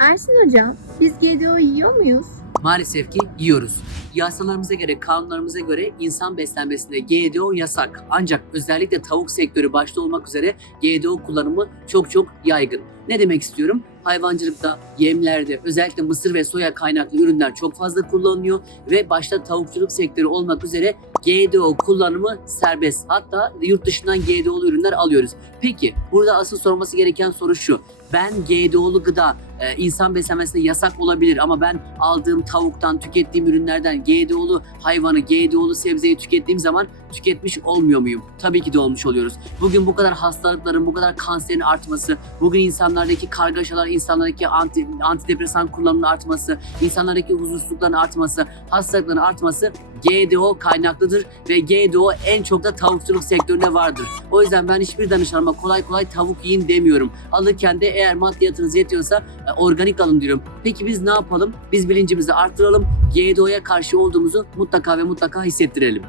Ersin hocam, biz GDO yiyor muyuz? Maalesef ki yiyoruz. Yasalarımıza göre, kanunlarımıza göre insan beslenmesinde GDO yasak. Ancak özellikle tavuk sektörü başta olmak üzere GDO kullanımı çok çok yaygın. Ne demek istiyorum? Hayvancılıkta, yemlerde, özellikle mısır ve soya kaynaklı ürünler çok fazla kullanılıyor ve başta tavukçuluk sektörü olmak üzere GDO kullanımı serbest. Hatta yurt dışından GDO'lu ürünler alıyoruz. Peki burada asıl sorması gereken soru şu. Ben GDO'lu gıda e, insan beslenmesinde yasak olabilir ama ben aldığım tavuktan, tükettiğim ürünlerden GDO'lu hayvanı, GDO'lu sebzeyi tükettiğim zaman tüketmiş olmuyor muyum? Tabii ki de olmuş oluyoruz. Bugün bu kadar hastalıkların, bu kadar kanserin artması, bugün insanlardaki kargaşalar, insanlardaki anti, antidepresan kullanımının artması, insanlardaki huzursuzlukların artması, hastalıkların artması GDO kaynaklıdır ve GDO en çok da tavukçuluk sektöründe vardır. O yüzden ben hiçbir danışanıma kolay kolay tavuk yiyin demiyorum. Alırken de eğer maddiyatınız yetiyorsa e, organik alın diyorum. Peki biz ne yapalım? Biz bilincimizi arttıralım. GDO'ya karşı olduğumuzu mutlaka ve mutlaka hissettirelim.